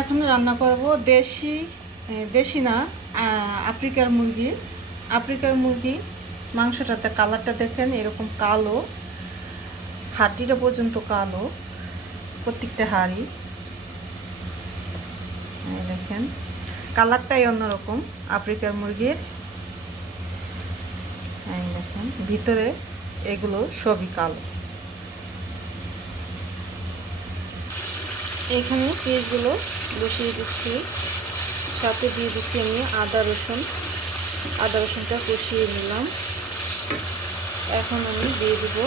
এখন রান্না করব দেশি দেশি না আফ্রিকার মুরগি। আফ্রিকার মুরগি মাংসটাতে কালারটা দেখেন, এরকম কালো, হাড়িটা পর্যন্ত কালো, প্রত্যেকটা হাড়ি দেখেন কালারটাই অন্যরকম আফ্রিকার মুরগির। দেখেন ভিতরে এগুলো সবই কালো। এখানে পেঁয়াজগুলো বসিয়ে দিচ্ছি, সাথে দিয়ে দিচ্ছি আমি আদা রসুনটা কষিয়ে নিলাম। এখন আমি দিয়ে দেবো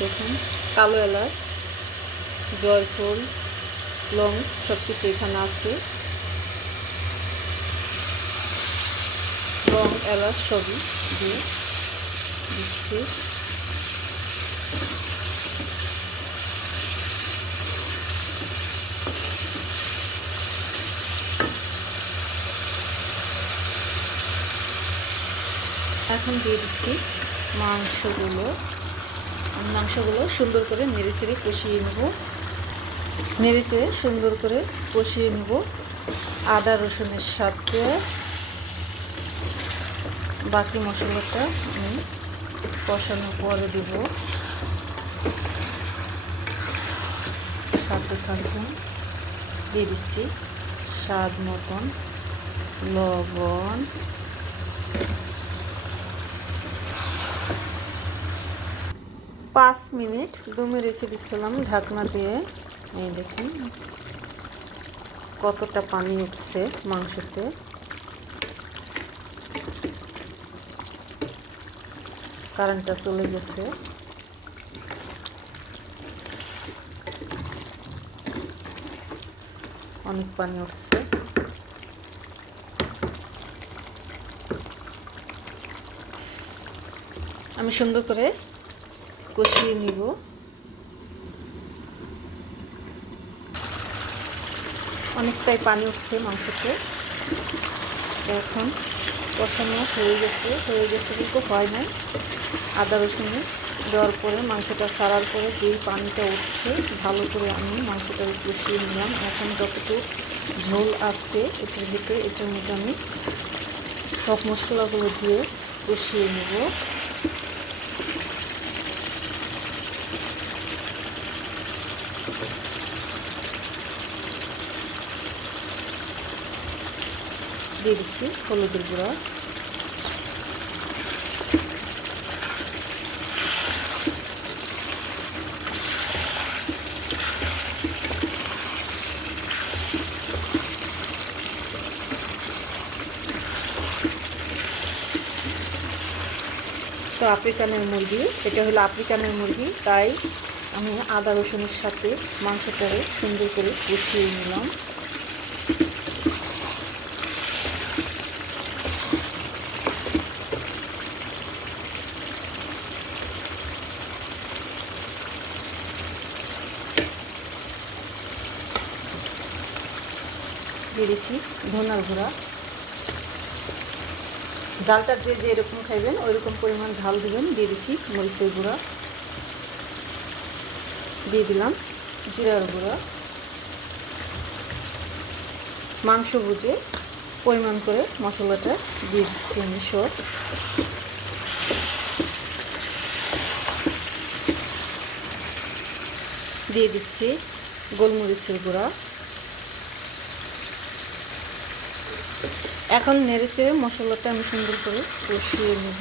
দেখুন কালো এলাচ, জয়ফল, লং সব কিছু এখানে আছে, লং এলাচ সবই দিয়ে দিচ্ছি। এখন দিয়ে দিচ্ছি মাংসগুলো সুন্দর করে নেড়েচেড়ে কষিয়ে নেব আদা রসুনের সাথে। বাকি মশলাটা আমি কষানোর পরে দেব। সাথে থাকুন, দিয়ে দিচ্ছি স্বাদ মতন লবণ, 5 মিনিট দমে রেখে দিচ্ছিলাম ঢাকনা দিয়ে। এই দেখুন কতটা পানি উঠছে মাংসতে। কারেন্টটা চলে গেছে। অনেক পানি উঠছে। আমি সুন্দর করে কষিয়ে নিব। অনেকটাই পানি উঠছে মাংসতে। এখন কষানো হয়ে গেছে কিন্তু হয় নাই। আদা রসুন দেওয়ার পরে মাংসটা ছাড়ার পরে যেই পানিটা উঠছে, ভালো করে আমি মাংসটা কষিয়ে নিলাম। এখন যতটুকু ঝোল আসছে এটার মধ্যে আমি সব মশলাগুলো দিয়ে কষিয়ে নেব। দিয়ে দিচ্ছি হলুদের গুঁড়া, তো আফ্রিকানের মুরগি, এটা হলো আফ্রিকানের মুরগি, তাই আমি আদা রসুনের সাথে মাংসটাকে সুন্দর করে কষিয়ে নিলাম। দিয়ে দিচ্ছি ধনিয়ার গুঁড়া। ঝালটা যে এরকম খাইবেন ওইরকম পরিমাণ ঝাল দিবেন। দিয়ে দিচ্ছি মরিচের গুঁড়া, দিয়ে দিলাম জিরার গুঁড়া। মাংস বুঝে পরিমাণ করে মশলাটা দিয়ে দিচ্ছি আমি সব। দিয়ে দিচ্ছি গোলমরিচের গুঁড়া। এখন নেড়েচেড়ে মশলাটা আমি সুন্দর করে কষিয়ে নেব।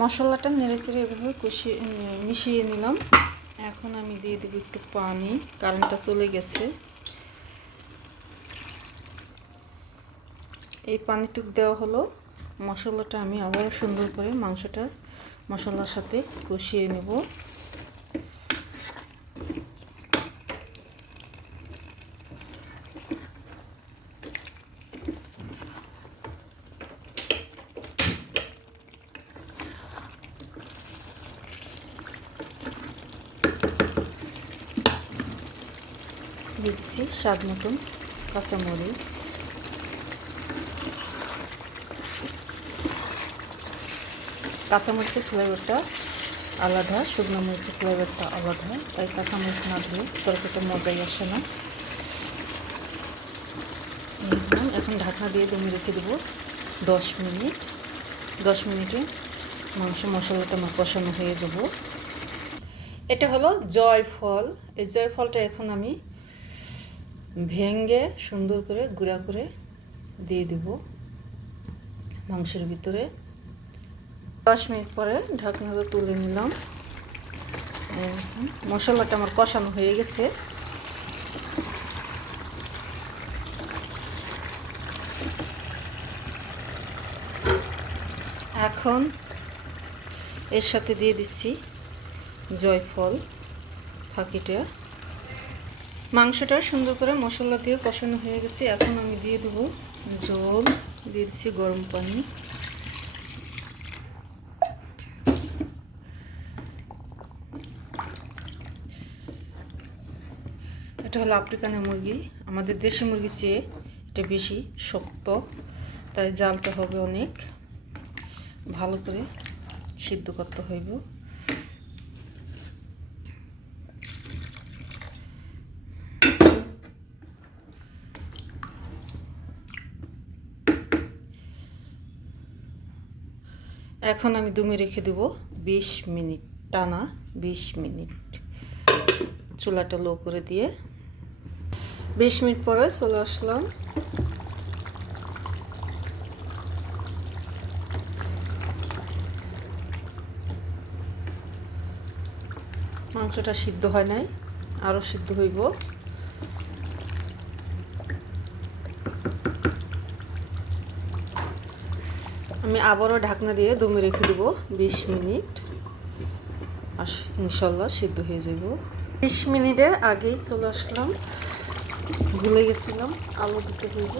মশলাটা নেড়েচেড়ে এভাবে মিশিয়ে নিলাম। এখন আমি দিয়ে দেব একটু পানি। কারেন্টটা চলে গেছে। এই পানিটুক দেওয়া হলো। মশলাটা আমি আবার সুন্দর করে মশলার সাথে কষিয়ে নেব। দিয়ে দিচ্ছি স্বাদ মতন কাঁচামরিচ, কাঁচামরিচের ফ্লেভারটা আলাদা, শুকনো মরিচের ফ্লেভারটা আলাদা, তাই কাঁচামরিচ না দিলে তরকারিটা মজাই আসে না। এখন ঢাকনা দিয়ে দমে রেখে দেবো 10 মিনিট। 10 মিনিটে মাংস মশলাটা আমার কষানো হয়ে যাব। এটা হলো জয়ফল। এই জয়ফলটা এখন আমি ভেঙে সুন্দর করে গুঁড়া করে দিয়ে দেব মাংসের ভিতরে। 10 মিনিট পরে ঢাকনাটা তুলে নিলাম। মশলাটা আমার কষানো হয়ে গেছে। এখন এর সাথে দিয়ে দিচ্ছি জয়ফল ফাঁকিটা। মাংসটা সুন্দর করে মশলা দিয়ে কষানো হয়ে গেছে। এখন আমি দিয়ে দেবো জল, দিয়ে দিচ্ছি গরম পানি। এটা হলো আফ্রিকান মুরগি। আমাদের দেশি মুরগির চেয়ে এটা বেশি শক্ত, তাই জালটা হবে অনেক ভালো করে সিদ্ধ করতে হইব। এখন আমি দমে রেখে দেব 20 মিনিট, টানা 20 মিনিট। চুলাটা লো করে দিয়ে 20 মিনিট পরে চলে আসলাম। মাংসটা সিদ্ধ হয় নাই, আরও সিদ্ধ হইব। আমি আবারও ঢাকনা দিয়ে দমে রেখে দেব 20 মিনিট। ইনশাল্লাহ সিদ্ধ হয়ে যাব। 20 মিনিটের আগেই চলে আসলাম, ভুলে গেছিলাম আলু দিতে হইব।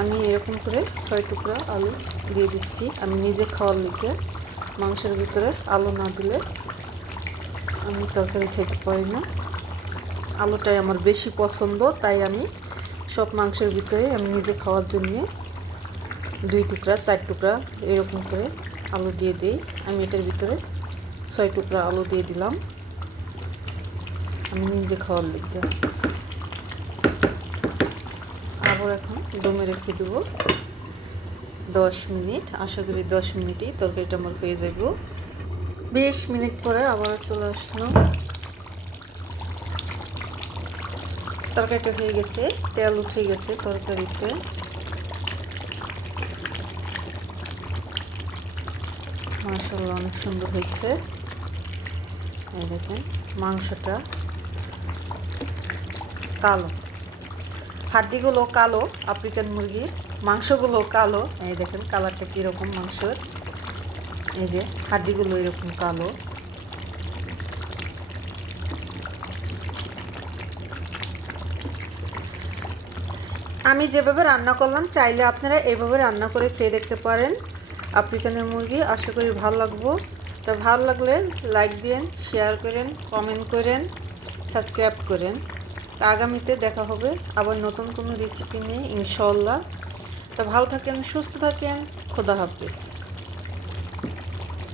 আমি এরকম করে 6 টুকরা আলু দিয়ে দিচ্ছি। আমি নিজে খাওয়ার লিগে মাংসের ভিতরে আলু না দিলে আমি তরকারি খেতে পারি না। আলুটাই আমার বেশি পছন্দ, তাই আমি সব মাংসের ভিতরে আমি নিজে খাওয়ার জন্য 2 টুকরা 4 টুকরা এরকম করে আলু দিয়ে দিই। আমি এটার ভিতরে 6 টুকরা আলু দিয়ে দিলাম আমি নিজে খাওয়ার লিগে। আবার এখন দমে রেখে দেবো 10 মিনিট। আশা করি 10 মিনিটেই তরকারিটা আমার হয়ে যাব। 20 মিনিট পরে আবার চলে আসলো। তরকারিটা হয়ে গেছে, তেল উঠে গেছে তরকারিতে। মাশাআল্লাহ অনেক সুন্দর হয়েছে। এই দেখেন মাংসটা কালো, হাড্ডিগুলো কালো, আফ্রিকান মুরগির মাংসগুলো কালো। এই দেখেন কালারটা কীরকম মাংসের, এই যে হাড্ডিগুলো এরকম কালো। আমি যেভাবে রান্না করলাম চাইলে আপনারা এভাবে রান্না করে খেয়ে দেখতে পারেন আফ্রিকানের মুরগি। আশা করি ভালো লাগবো। তা ভালো লাগলে লাইক দিন, শেয়ার করেন, কমেন্ট করেন, সাবস্ক্রাইব করেন। তা আগামীতে দেখা হবে আবার নতুন কোনো রেসিপি নিয়ে ইনশাআল্লাহ। তা ভালো থাকেন, সুস্থ থাকেন, খোদা হাফেজ।